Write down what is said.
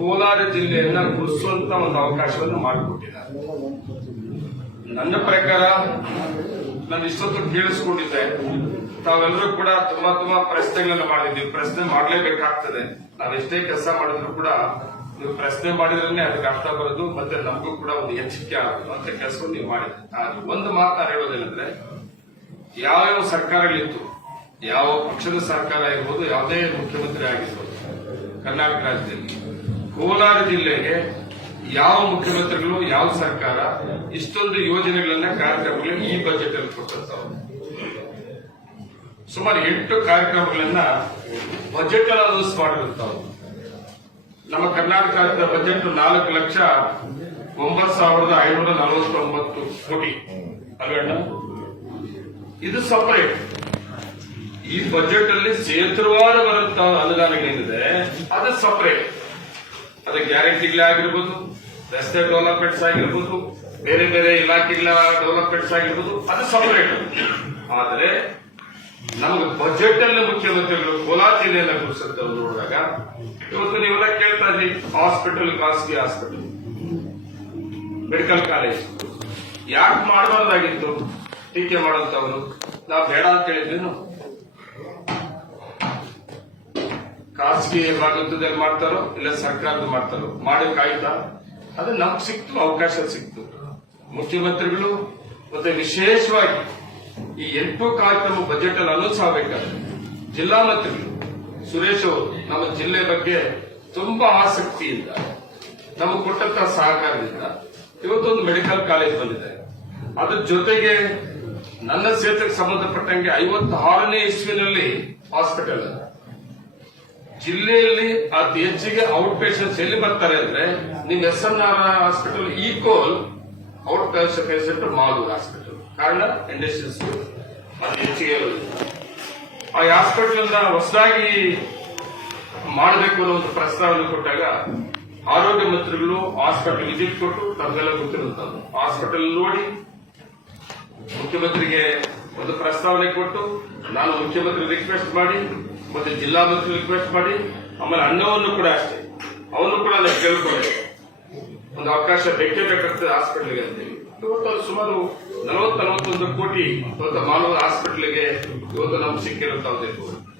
ಕೋಲಾರ ಜಿಲ್ಲೆಯನ್ನ ಗುರುತಿಸುವಂತ ಒಂದು ಅವಕಾಶವನ್ನು ಮಾಡಿಕೊಟ್ಟಿದ್ದಾರೆ. ನನ್ನ ಪ್ರಕಾರ ನಾನು ಇಷ್ಟೊತ್ತು ಕೇಳಿಸ್ಕೊಂಡಿದ್ದೆ, ತಾವೆಲ್ಲರೂ ಕೂಡ ತುಂಬಾ ಪ್ರಶ್ನೆಗಳನ್ನ ಮಾಡಿದ್ದೀವಿ. ಪ್ರಶ್ನೆ ಮಾಡಲೇಬೇಕಾಗ್ತದೆ. ನಾವೆಷ್ಟೇ ಕೆಲಸ ಮಾಡಿದ್ರು ಕೂಡ ನೀವು ಪ್ರಶ್ನೆ ಮಾಡಿದ್ರೆ ಅದಕ್ಕೆ ಅರ್ಥ ಬರೋದು, ಮತ್ತೆ ನಮಗೂ ಕೂಡ ಒಂದು ಎಚ್ಚರಿಕೆ ಆಗೋದು ಅಂತ ಕೆಲಸವನ್ನು ನೀವು ಮಾಡಿದ್ರಿ. ಆದ್ರೆ ಒಂದು ಮಾತು ಹೇಳೋದೇನೆಂದ್ರೆ, ಯಾವ ಸರ್ಕಾರಗಳಿತ್ತು, ಯಾವ ಪಕ್ಷದ ಸರ್ಕಾರ ಇರ್ಬೋದು, ಯಾವುದೇ ಮುಖ್ಯಮಂತ್ರಿ ಆಗಿರ್ಬೋದು, ಕರ್ನಾಟಕ ರಾಜ್ಯದಲ್ಲಿ ಕೋಲಾರ ಜಿಲ್ಲೆಗೆ ಯಾವ ಮುಖ್ಯಮಂತ್ರಿಗಳು, ಯಾವ ಸರ್ಕಾರ ಇಷ್ಟೊಂದು ಯೋಜನೆಗಳನ್ನ, ಕಾರ್ಯಕ್ರಮಗಳನ್ನ ಈ ಬಜೆಟ್ ಅಲ್ಲಿ ಕೊಟ್ಟಿರ್ತಾವೆ. ಸುಮಾರು 8 ಕಾರ್ಯಕ್ರಮಗಳನ್ನ ಬಜೆಟ್ ಅಲ್ಲಿ ಅನೌನ್ಸ್ ಮಾಡಿರ್ತಾವೆ. ನಮ್ಮ ಕರ್ನಾಟಕ ರಾಜ್ಯದ ಬಜೆಟ್ 4,09,549 ಕೋಟಿ ಅಲ್ವೇಣ. ಇದು ಸಪರೇಟ್. ಈ ಬಜೆಟ್ ಅಲ್ಲಿ ಸೇತುವಾರ ಬರುವಂತಹ ಅನುದಾನಗಳೇನಿದೆ ಅದು ಸಪರೇಟ್. ಅದು ಗ್ಯಾರಂಟಿಗಳಾಗಿರ್ಬೋದು, ರಸ್ತೆ ಡೆವಲಪ್ಮೆಂಟ್ಸ್ ಆಗಿರ್ಬೋದು, ಬೇರೆ ಬೇರೆ ಇಲಾಖೆಗಳ ಡೆವಲಪ್ಮೆಂಟ್ಸ್ ಆಗಿರ್ಬೋದು, ಅದು ಸಪರೇಟ್. ಆದರೆ ನಮಗೆ ಬಜೆಟ್ ಅಲ್ಲಿ ಮುಖ್ಯಮಂತ್ರಿಗಳು ಕೋಲಾರ ಜಿಲ್ಲೆಯನ್ನ ಗುರುತಿಸುತ್ತೆ ನೋಡಿದಾಗ, ಇವತ್ತು ನೀವೆಲ್ಲ ಕೇಳ್ತಾ ಇದ್ರಿ, ಹಾಸ್ಪಿಟಲ್, ಖಾಸಗಿ ಹಾಸ್ಪಿಟಲ್, ಮೆಡಿಕಲ್ ಕಾಲೇಜ್ ಯಾಕೆ ಮಾಡಬಾರ್ದಾಗಿತ್ತು? ಟೀಕೆ ಮಾಡೋಂಥವ್ರು ನಾವು ಬೇಡ ಅಂತ ಹೇಳಿದ್ವಿ. ಖಾಸಗಿ ಭಾಗದಲ್ಲಿ ಮಾಡ್ತಾರೋ ಇಲ್ಲ ಸರ್ಕಾರದ ಮಾಡ್ತಾರೋ, ಮಾಡಕ್ಕಾಯ್ತಾ? ಅದು ನಮ್ಗೆ ಸಿಕ್ತು, ಅವಕಾಶ ಸಿಕ್ತು. ಮುಖ್ಯಮಂತ್ರಿಗಳು ಮತ್ತೆ ವಿಶೇಷವಾಗಿ ಈ 8 ಕಾರ್ಯಕ್ರಮ ಬಜೆಟ್ ಅಲ್ಲಿ ಅನೌನ್ಸ್ ಆಗಬೇಕಾದ್ರೆ ಜಿಲ್ಲಾ ಮಂತ್ರಿಗಳು ಸುರೇಶ್ ಅವರು ನಮ್ಮ ಜಿಲ್ಲೆ ಬಗ್ಗೆ ತುಂಬಾ ಆಸಕ್ತಿಯಿಂದ ನಮಗೆ ಕೊಟ್ಟಂತಹ ಸಹಕಾರದಿಂದ ಇವತ್ತೊಂದು ಮೆಡಿಕಲ್ ಕಾಲೇಜ್ ಬಂದಿದೆ. ಅದ್ರ ಜೊತೆಗೆ ನನ್ನ ಕ್ಷೇತ್ರಕ್ಕೆ ಸಂಬಂಧಪಟ್ಟಂಗೆ 56ನೇ ಇಸ್ವಿನಲ್ಲಿ ಹಾಸ್ಪಿಟಲ್ ಜಿಲ್ಲೆಯಲ್ಲಿ ಅತಿ ಹೆಚ್ಚಿಗೆ ಔಟ್ ಪೇಷಂಟ್ಸ್ ಎಲ್ಲಿ ಬರ್ತಾರೆ ಅಂದ್ರೆ ನಿಮ್ SNR hospital equal out patient Malur hospital. ಕಾರಣ ಇಂಡಸ್ಟ್ರೀಸ್ ಅತಿ ಹೆಚ್ಚಿಗೆ ಆ ಹಾಸ್ಪಿಟಲ್ ಹೊಸದಾಗಿ ಮಾಡಬೇಕು ಅನ್ನೋ ಒಂದು ಪ್ರಸ್ತಾವನೆ ಕೊಟ್ಟಾಗ ಆರೋಗ್ಯ ಮಂತ್ರಿಗಳು ಹಾಸ್ಪಿಟಲ್ ವಿಸಿಟ್ ಕೊಟ್ಟು ತಮಗೆಲ್ಲ ಗೊತ್ತಿರುವಂತದ್ದು ಹಾಸ್ಪಿಟಲ್ ನೋಡಿ ಮುಖ್ಯಮಂತ್ರಿಗೆ ಒಂದು ಪ್ರಸ್ತಾವನೆ ಕೊಟ್ಟು, ನಾನು ಮುಖ್ಯಮಂತ್ರಿ ರಿಕ್ವೆಸ್ಟ್ ಮಾಡಿ ಮತ್ತೆ ಜಿಲ್ಲಾ ಮಂತ್ರಿ ರಿಕ್ವೆಸ್ಟ್ ಮಾಡಿ, ಆಮೇಲೆ ಅಣ್ಣವನ್ನು ಕೂಡ ಅಷ್ಟೇ, ಅವನು ಕೂಡ ನಾನು ಕೇಳ್ಕೊಂಡೆ ಒಂದು ಅವಕಾಶ ಬೇಕೇ ಬೇಕಾಗ್ತದೆ ಹಾಸ್ಪಿಟಲ್ಗೆ ಅಂತೇಳಿ. ಇವತ್ತು ಸುಮಾರು 40-41 ಕೋಟಿ ಇವತ್ತು ಮಾನವ ಹಾಸ್ಪಿಟಲ್ಗೆ ಇವತ್ತು ನಮ್ಗೆ ಸಿಕ್ಕಿರುವಂತದ್ದು.